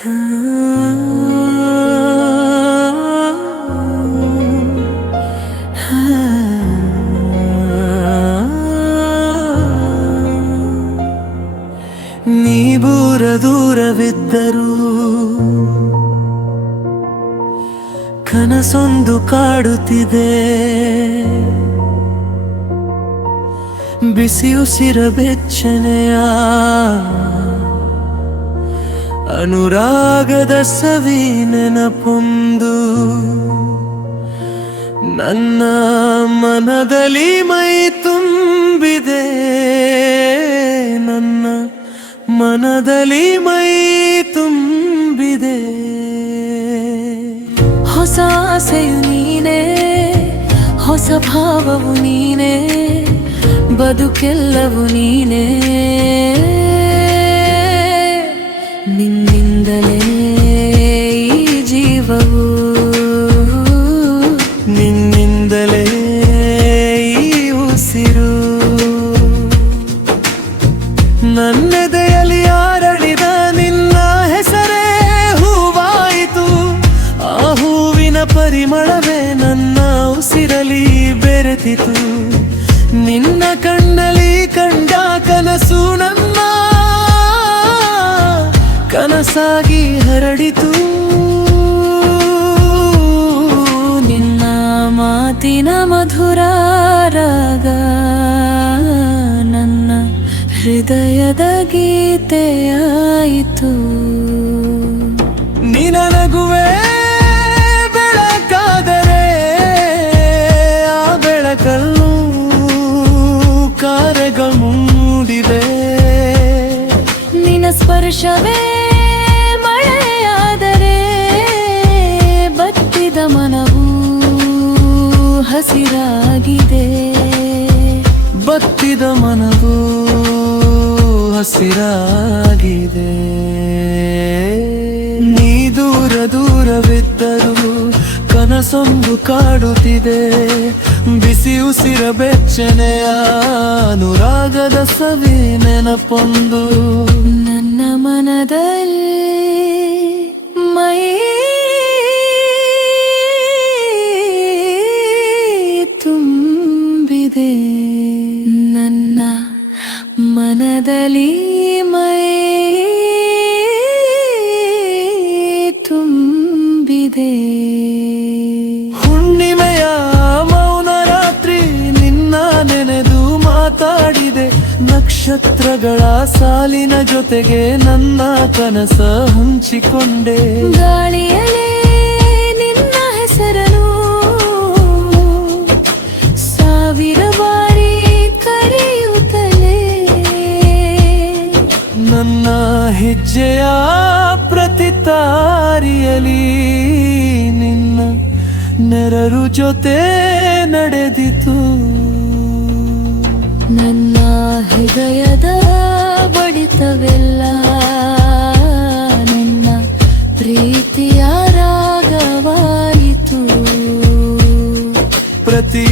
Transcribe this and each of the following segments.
ನೀ ದೂರವಿದ್ದರೂ ಕನಸೊಂದು ಕಾಡುತ್ತಿದೆ, ಬಿಸಿ ಉಸಿರ ಬೆಚ್ಚನೆಯ ಅನುರಾಗದ ಸವಿ ನೆನಪೊಂದು ನನ್ನ ಮನದಲ್ಲಿ ಮೈ ತುಂಬಿದೆ, ನನ್ನ ಮನದಲ್ಲಿ ಮೈ ತುಂಬಿದೆ. ಹೊಸ ಆಸೆಯು ನೀನೇ, ಹೊಸ ಭಾವವು ನೀನೇ, ಬದುಕೆಲ್ಲವೂ ನೀನೇ. ನಿನ್ನಿಂದಲೇ ಈ ಜೀವವು, ನಿನ್ನಿಂದಲೇ ಈ ಉಸಿರು. ನನ್ನೆದೆಯಲ್ಲಿ ಆರಳಿದ ನಿನ್ನ ಹೆಸರೇ ಹೂವಾಯಿತು, ಆ ಹೂವಿನ ಪರಿಮಳವೇ ನನ್ನ ಉಸಿರಲಿ ಬೆರೆತಿತು. ನಿನ್ನ ಕಣ್ಣಲ್ಲಿ ಕಂಡ ಕನಸು ನನ್ನ ಕನಸಾಗಿ ಹರಡಿತು. ನಿನ್ನ ಮಾತಿನ ಮಧುರ ರಾಗ ನನ್ನ ಹೃದಯದ ಗೀತೆಯಾಯಿತು. ನಿನ್ನ ನಗುವೆ ಬೆಳಕಾದರೆ ಆ ಬೆಳಕಲ್ಲೂ ಕಾರ್ಯಗಳು ಮೂಡಿವೆ. ನಿನ್ನ ಸ್ಪರ್ಶವೇ ಮಳೆಯಾದರೆ ಬತ್ತಿದ ಮನವು ಹಸಿರಾಗಿದೆ, ಬತ್ತಿದ ಮನವು ಹಸಿರಾಗಿದೆ. ನೀ ದೂರವಿದ್ದರೂ ಕನಸೊಂದು ಕಾಡುತ್ತಿದೆ, ಬಿಸಿ ಉಸಿರ ಬೆಚ್ಚನೆಯ ಅನುರಾಗದ ಸವಿ ನೆನಪೊಂದು ನನ್ನ ಮನದಲ್ಲಿ ಮೈ ತುಂಬಿದೆ, ನನ್ನ ಮನದಲ್ಲಿ ಮೈ ತುಂಬಿದೆ. ಹುಣ್ಣಿಮೆಯ ಮೌನ ರಾತ್ರಿ ನಿನ್ನ ನೆನೆದು ಮಾತಾಡಿದೆ, ನಕ್ಷತ್ರಗಳ ಸಾಲಿನ ಜೊತೆಗೆ ನನ್ನ ಕನಸ ಹಂಚಿಕೊಂಡೆ. ಗಾಳಿಯಲೇ ನಿನ್ನ ಹೆಸರನು ಸಾವಿರ ಬಾರಿ ಕರೆಯುತ್ತಲೇ, ನನ್ನ ಹೆಜ್ಜೆಯ ಪ್ರತಿ ತಾರಿಯಲಿ ನಿನ್ನ ನೆರರು ಜೊತೆ ನಡೆದಿತು. ನನ್ನ ಹೃದಯದ ಬಡಿತವೆಲ್ಲ ನಿನ್ನ ಪ್ರೀತಿಯ ರಾಗವಾಯಿತು. ಪ್ರತಿ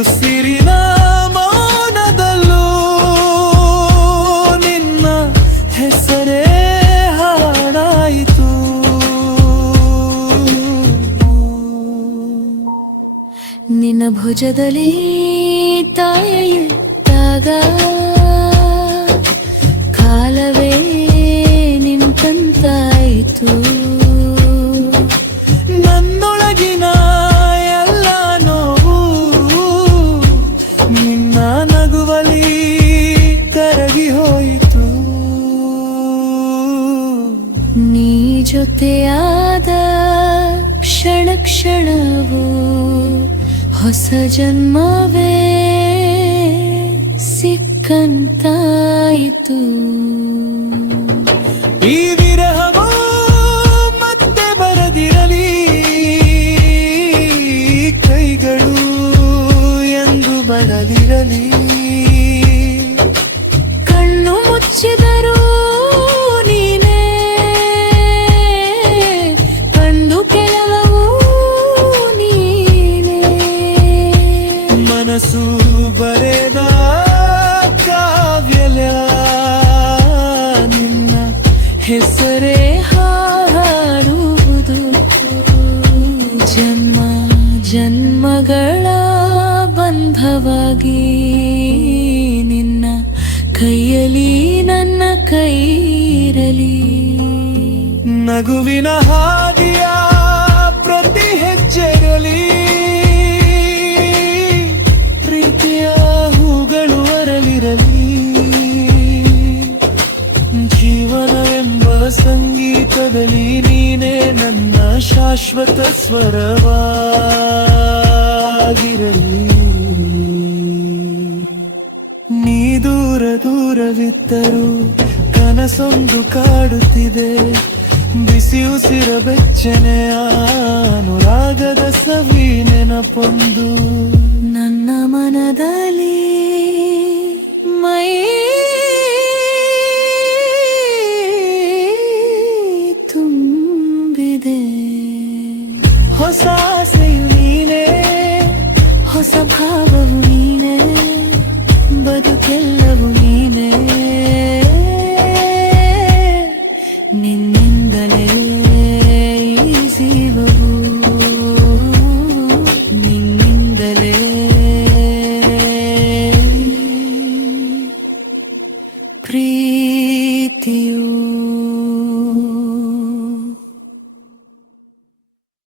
ಉಸಿರಿನ ಮೌನದಲ್ಲೂ ನಿನ್ನ ಹೆಸರೇ ಹಾಡಾಯಿತು. ನಿನ್ನ ಭುಜದಲ್ಲಿ ತಾಯಿಟ್ಟಾಗ ಕಾಲವೇ ನಿಂತಂತಾಯಿತು. ನನ್ನೊಳಗಿನ ಎಲ್ಲ ನೋವು ನಿನ್ನ ನಗುವಲಿ ಕರಗಿ ಹೋಯಿತು. ನೀ ಜೊತೆಯಾದ ಕ್ಷಣ ಕ್ಷಣವು ಹೊಸ ಜನ್ಮವೇ ಸಿಕ್ಕಂತಾಯಿತು. ಈ ವಿರಹವು ಮತ್ತೆ ಬರದಿರಲಿ, ಕೈಗಳು ಎಂದು ಬರದಿರಲಿ. ಕಣ್ಣು ಮುಚ್ಚಿದರೂ ನೀನೇ ಕಂಡು ಕೆಲವೂ ನೀನೇ. ಮನಸ್ಸು ಬರೆದ ಕಾವ್ಯಲ ನಿನ್ನ ಹೆಸರೇ ನಗುವಿನ ಹಾದಿಯ ಪ್ರತಿ ಹೆಜ್ಜೆಯಲ್ಲಿ ಪ್ರೀತಿಯ ಹೂಗಳು ಅರಳಿರಲಿ. ಜೀವನ ಎಂಬ ಸಂಗೀತದಲ್ಲಿ ನೀನೇ ನನ್ನ ಶಾಶ್ವತ ಸ್ವರವಾಗಿರಲಿ. ನೀ ದೂರ ದೂರವಿದ್ದರೂ ಕನಸೊಂದು ಕಾಡುತ್ತಿದೆ, ಬಿಸಿ ಉಸಿರ ಬೆಚ್ಚನೆಯ ಅನುರಾಗದ ಸವಿ ನೆನಪೊಂದು ನನ್ನ ಮನದಲ್ಲಿ ಮೈ ತುಂಬಿದೆ. ಹೊಸ ಆಸೆಯು ನೀನೇ, ಹೊಸ ಭಾವವು ನೀನೇ, ಬದುಕೆಲ್ಲವೂ